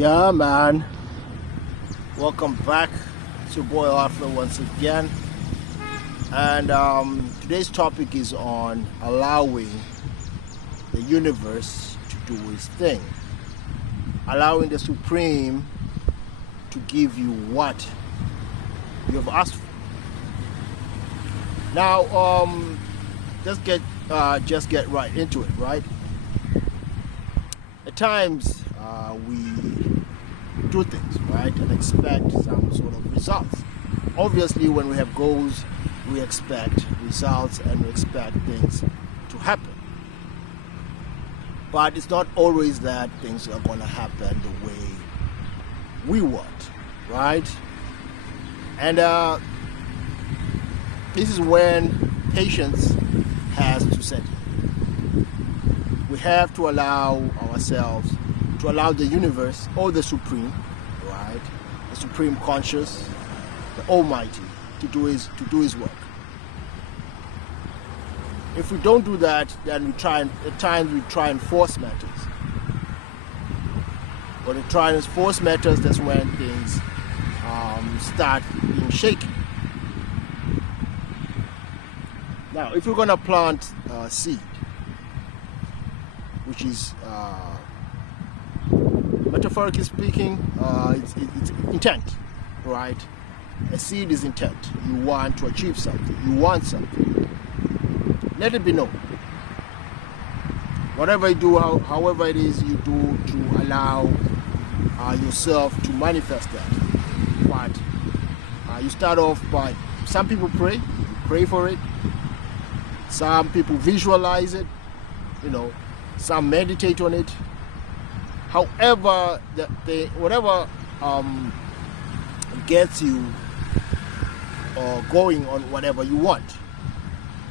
Yeah, man. Welcome back. It's your boy Arthur once again. And today's topic is on allowing the universe to do its thing. Allowing the Supreme to give you what you have asked for. Now, just get right into it, right? At times, we do things, right, and expect some sort of results. Obviously, when we have goals, we expect results and we expect things to happen. But it's not always that things are going to happen the way we want, right? And this is when patience has to set in. We have to allow ourselves, to allow the universe or the Supreme, right, the Supreme Conscious, the Almighty, to do his work. If we don't do that, then at times we try and force matters. When we try and force matters, that's when things start being shaky. Now, if we're going to plant seed, which is metaphorically speaking, it's intent, right? A seed is intent. You want to achieve something. You want something. Let it be known. Whatever you do, however it is you do to allow yourself to manifest that. But you start off by, some people pray for it. Some people visualize it, some meditate on it. However, whatever gets you going on whatever you want.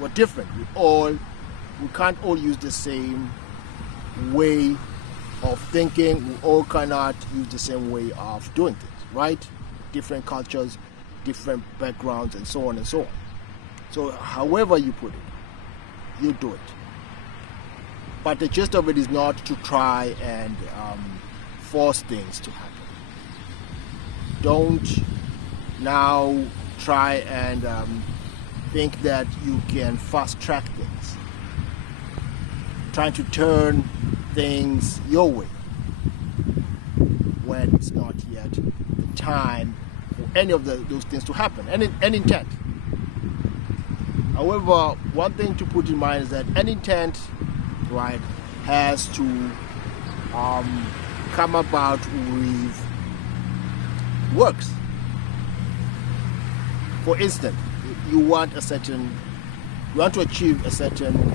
We're different. We can't all use the same way of thinking. We all cannot use the same way of doing things, right? Different cultures, different backgrounds, and so on and so on. So however you put it, you do it. But the gist of it is not to try and force things to happen. Don't now try and think that you can fast track things. Trying to turn things your way when it's not yet the time for any of those things to happen. Any intent. However, one thing to put in mind is that any intent, right, has to come about with works. For instance, you want to achieve a certain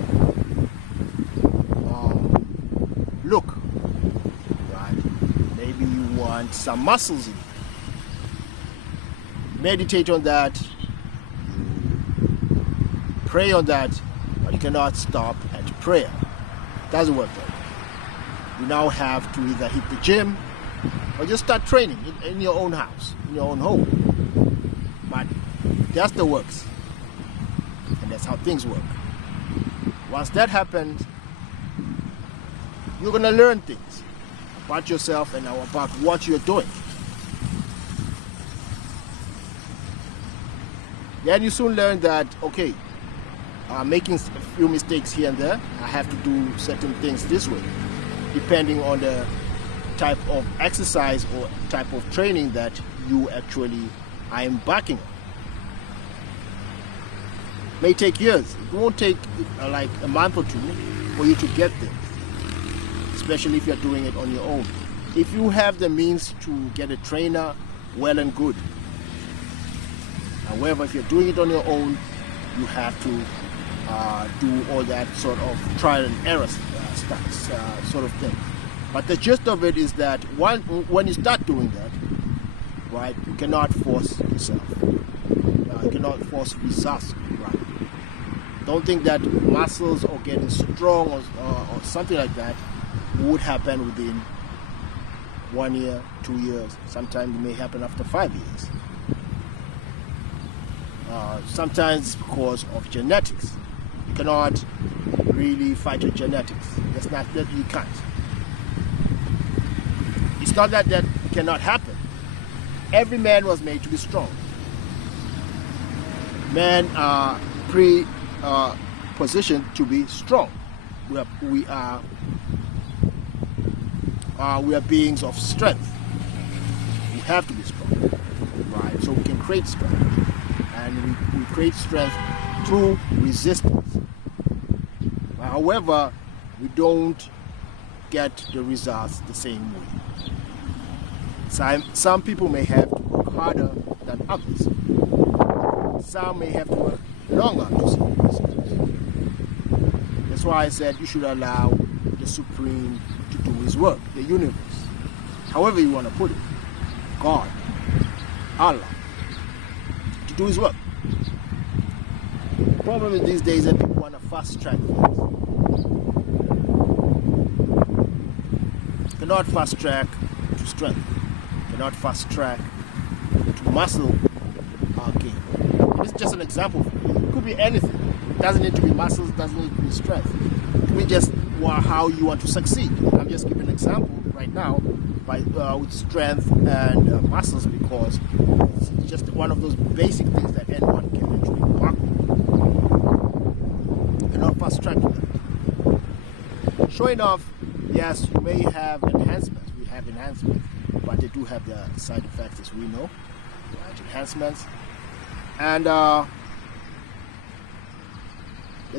look, right? Maybe you want some muscles in you. Meditate on that. Pray on that, but you cannot stop at prayer. It doesn't work that way. You now have to either hit the gym or just start training in your own house, in your own home. But that's the works. And that's how things work. Once that happens, you're going to learn things about yourself and about what you're doing. Then you soon learn that, okay, making a few mistakes here and there, I have to do certain things this way, depending on the type of exercise or type of training that you actually are embarking on. It may take years. It won't take like a month or two for you to get things, especially if you're doing it on your own. If you have the means to get a trainer, well and good. However, if you're doing it on your own, you have to do all that sort of trial and error sort of thing. But the gist of it is that when you start doing that, right, you cannot force yourself. You cannot force results, right? Don't think that muscles or getting strong or something like that would happen within 1 year, 2 years. Sometimes it may happen after 5 years. Sometimes it's because of genetics. You cannot really fight your genetics. That's not that you can't. It's not that that cannot happen. Every man was made to be strong. Men are positioned to be strong. We are beings of strength. We have to be strong, right? So we can create strength, and we create strength through resistance. However, we don't get the results the same way. Some people may have to work harder than others. Some may have to work longer to see results. That's why I said you should allow the Supreme to do his work, the universe, however you want to put it, God, Allah, to do his work. The problem is these days that people want to fast track things. Cannot fast track to strength, cannot fast track to muscle gain. This is just an example. It could be anything. It doesn't need to be muscles, doesn't need to be strength. It could be just how you want to succeed. I'm just giving an example right now with strength and muscles, because it's just one of those basic things that anyone can actually work with. You cannot fast track that. Sure enough, yes, you may have enhancements. We have enhancements, but they do have their side effects, as we know. Right? Enhancements. And the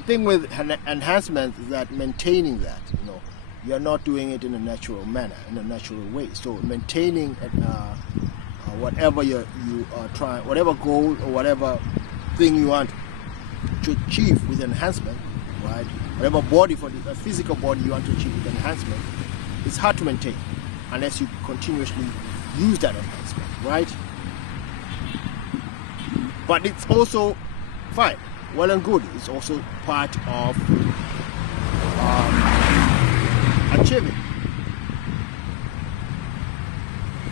thing with enhancement is that maintaining that, you're not doing it in a natural manner, in a natural way. So maintaining whatever you are trying, whatever goal or whatever thing you want to achieve with enhancement, right? Whatever body, for the physical body you want to achieve with enhancement, it's hard to maintain unless you continuously use that enhancement, right? But it's also fine, well and good. It's also part of achieving.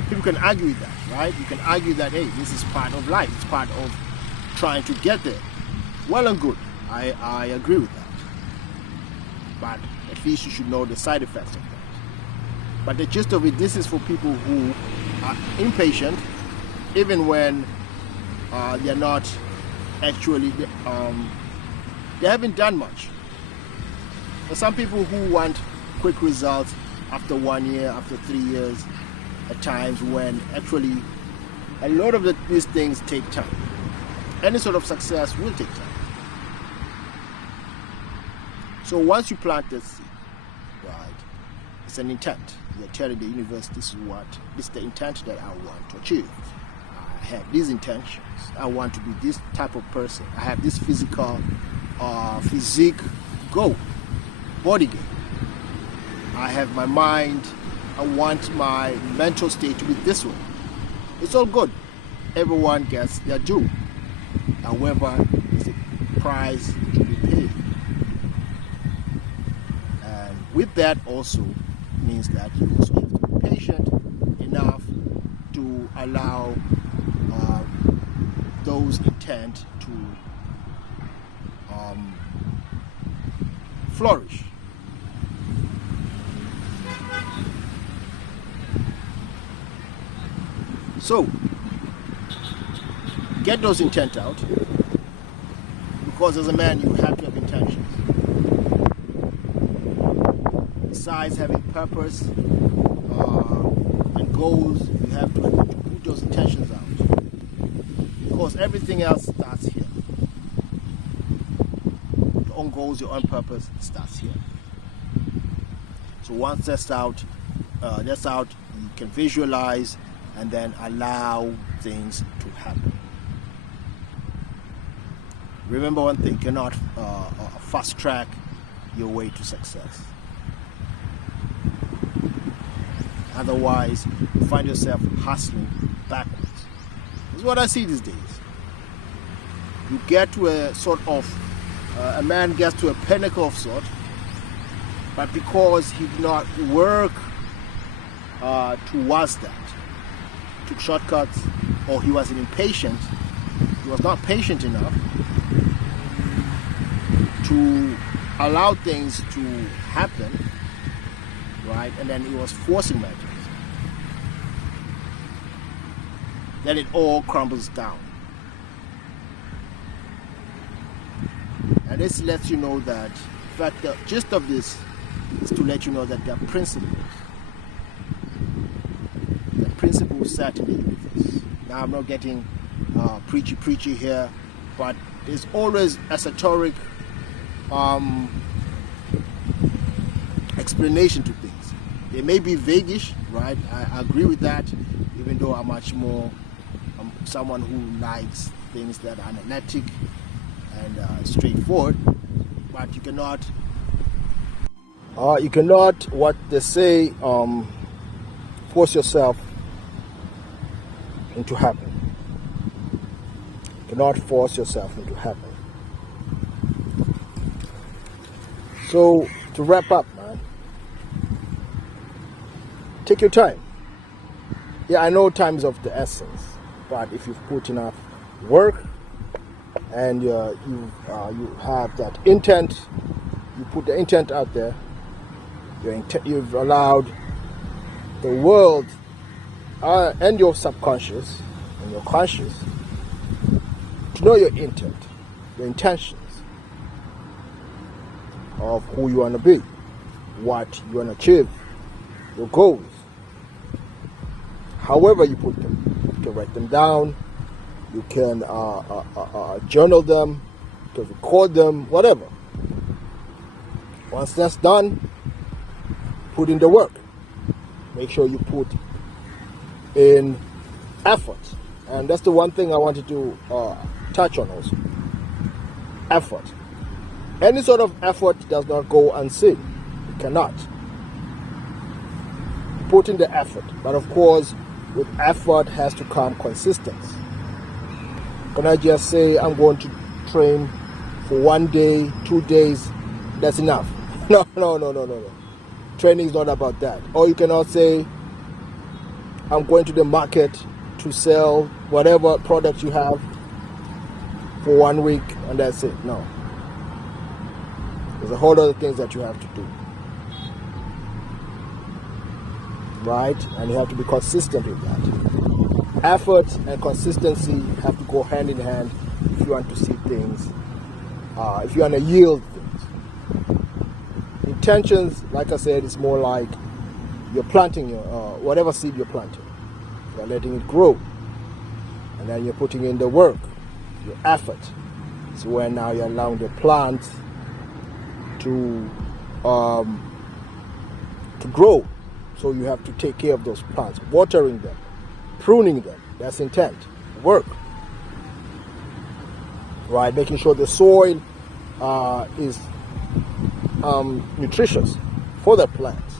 People can argue with that, right? You can argue that, hey, this is part of life. It's part of trying to get there. Well and good. I agree with that. But at least you should know the side effects of that. But the gist of it, this is for people who are impatient, even when they're not actually, they haven't done much. For some people who want quick results after 1 year, after 3 years, at times when actually a lot of these things take time. Any sort of success will take time. So once you plant this seed, right, it's an intent. You're telling the universe, this is the intent that I want to achieve. I have these intentions. I want to be this type of person. I have this physique goal, body game. I have my mind. I want my mental state to be this way. It's all good. Everyone gets their due. However, there's a price to be paid. And with that also means that you also have to be patient enough to allow those intent to flourish. So, get those intent out, because as a man you have to have intentions. Besides having purpose and goals, you have to put those intentions out, because everything else starts here. Your own goals, your own purpose starts here. So once that's out, you can visualize and then allow things to happen. Remember one thing, you cannot fast track your way to success. Otherwise, you find yourself hustling backwards. This is what I see these days. You get to a sort of, a man gets to a pinnacle of sort, but because he did not work towards that, took shortcuts, or he was impatient, he was not patient enough to allow things to happen, right? And then he was forcing matters. then it all crumbles down. And this lets you know that, in fact, the gist of this is to let you know that there are principles. The principles set in the universe. Now, I'm not getting preachy here, but there's always esoteric explanation to things. They may be vaguish, right? I agree with that, even though I'm much more someone who likes things that are analytic and straightforward. But you cannot, what they say, force yourself into happening. You cannot force yourself into happening. So, to wrap up, man, take your time. Yeah, I know time is of the essence, but if you've put enough work and you have that intent, you put the intent out there, you've allowed the world and your subconscious and your conscious to know your intent, your intentions of who you want to be, what you want to achieve, your goals. However you put them, you can write them down, you can journal them, you can record them, whatever. Once that's done, put in the work. Make sure you put in effort. And that's the one thing I wanted to touch on also. Effort. Any sort of effort does not go unseen. It cannot. Put in the effort. But of course, with effort has to come consistency. Can I just say I'm going to train for 1 day, 2 days, that's enough? No. Training is not about that. Or you cannot say I'm going to the market to sell whatever product you have for 1 week and that's it. No. There's a whole lot of things that you have to do. Right? And you have to be consistent with that. Effort and consistency have to go hand in hand if you want to see things, if you want to yield things. Intentions, like I said, is more like you're planting your, whatever seed you're planting. You're letting it grow. And then you're putting in the work, your effort. So when now you're allowing the plant to grow. So you have to take care of those plants, watering them, pruning them. That's intent, work. Right, making sure the soil is nutritious for the plants.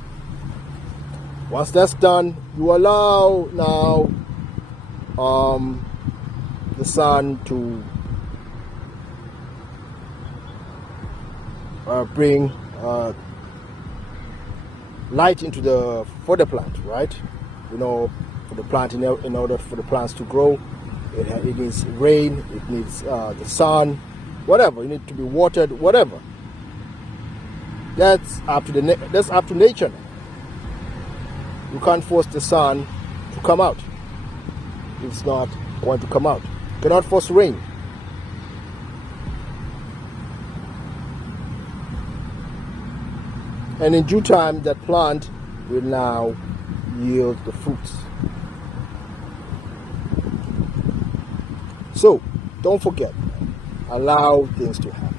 Once that's done, you allow now the sun to bring light into for the plant, right? You know, for the plant, in order for the plants to grow, it needs rain, it needs the sun, whatever. You need to be watered, whatever. That's up to nature. You can't force the sun to come out. It's not going to come out. You cannot force rain. And in due time, that plant will now yield the fruits. So, don't forget, allow things to happen.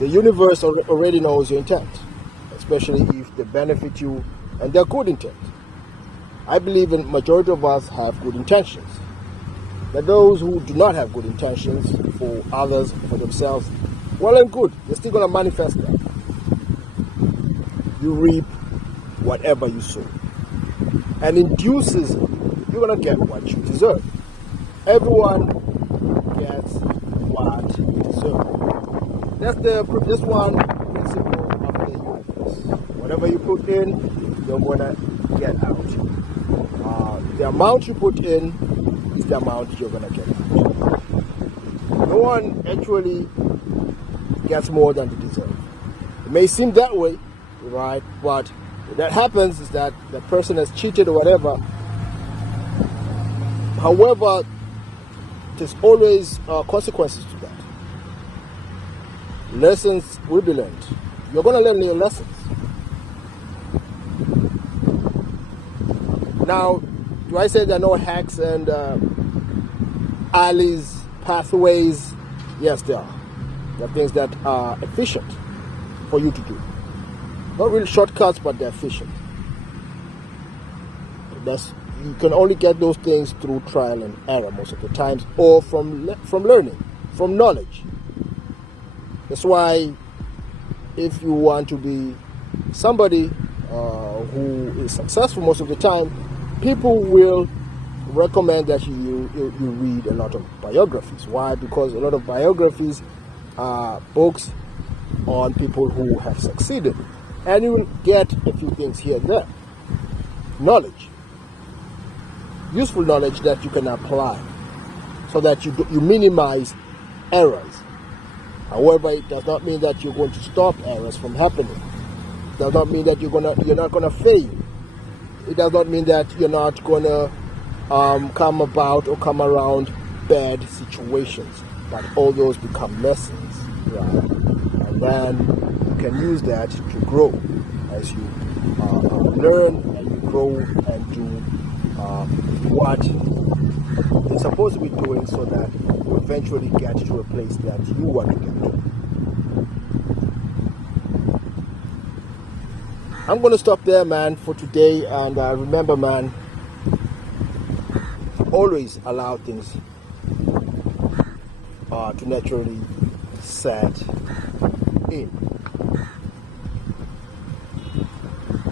The universe already knows your intent, especially if they benefit you and they're good intent. I believe in majority of us have good intentions. But those who do not have good intentions for others, for themselves, well and good, they're still going to manifest that. You reap whatever you sow. And in due season, you're going to get what you deserve. Everyone gets what they deserve. That's one principle of the universe. Whatever you put in, you're going to get out. The amount you put in is the amount you're going to get out. No one actually gets more than they deserve. It may seem that way, right? But what that happens is that the person has cheated or whatever, However, there's always consequences to that. Lessons will be learned. You're going to learn your lessons. Now, do I say there are no hacks and alleys, pathways? Yes, there are. There are things that are efficient for you to do. Not really shortcuts, but they're efficient. You can only get those things through trial and error most of the times, or from learning, from knowledge. That's why if you want to be somebody who is successful most of the time, people will recommend that you read a lot of biographies. Why? Because a lot of biographies are books on people who have succeeded. And you will get a few things here and there. Knowledge. Useful knowledge that you can apply so that you minimize errors. However, it does not mean that you're going to stop errors from happening. It does not mean that you're not going to fail. It does not mean that you're not going to come around bad situations. But all those become lessons, right? And then you can use that to grow as you learn and you grow and do what you're supposed to be doing, so that you eventually get to a place that you want to get to. I'm going to stop there, man, for today. And remember, man, always allow things to naturally set in.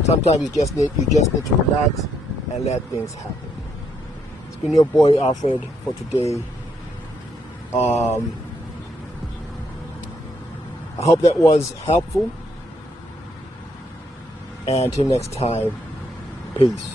Sometimes you just need to relax and let things happen. It's been your boy Alfred for today. I hope that was helpful. And until next time, peace.